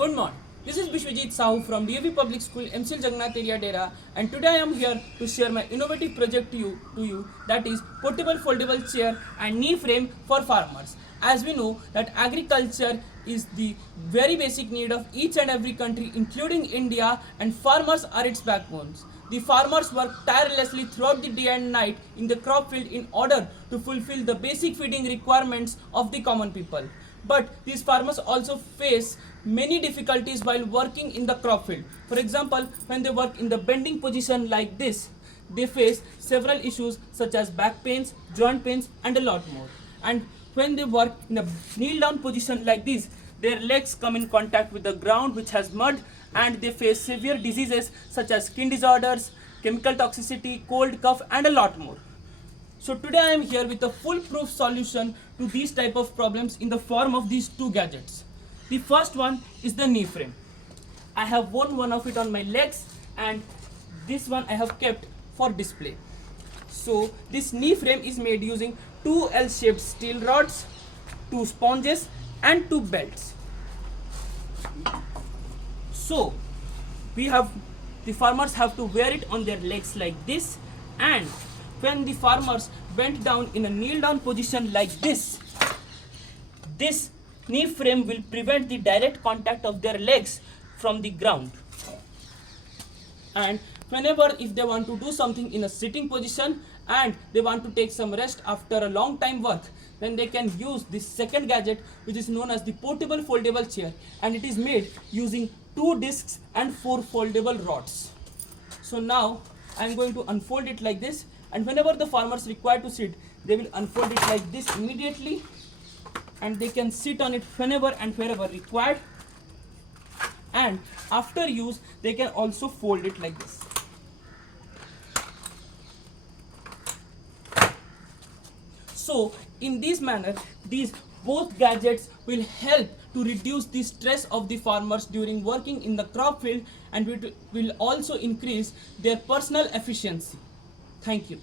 Good morning. This is Bishwajit Sahu from DAV Public School, MCL Jagannath Area Dera, and today I am here to share my innovative project to you that is portable foldable chair and knee frame for farmers. As we know that agriculture is the very basic need of each and every country including India, and farmers are its backbones. The farmers work tirelessly throughout the day and night in the crop field in order to fulfill the basic feeding requirements of the common people. But these farmers also face many difficulties while working in the crop field. For example, when they work in the bending position like this, they face several issues such as back pains, joint pains, and a lot more. And when they work in a kneel down position like this, their legs come in contact with the ground which has mud, and they face severe diseases such as skin disorders, chemical toxicity, cold, cough, and a lot more. So today I am here with a foolproof solution to these type of problems in the form of these two gadgets. The first one is the knee frame. I have worn one of it on my legs, and this one I have kept for display. So this knee frame is made using two L-shaped steel rods, two sponges, and two belts. So the farmers have to wear it on their legs like this, and when the farmers went down in a kneel down position like this knee frame will prevent the direct contact of their legs from the ground. And whenever if they want to do something in a sitting position and they want to take some rest after a long time work, then they can use this second gadget, which is known as the portable foldable chair, and it is made using 2 discs and 4 foldable rods. So now I am going to unfold it like this, and whenever the farmers require to sit, they will unfold it like this immediately, and they can sit on it whenever and wherever required. And after use, they can also fold it like this. So in this manner, these both gadgets will help to reduce the stress of the farmers during working in the crop field, and it will also increase their personal efficiency. Thank you.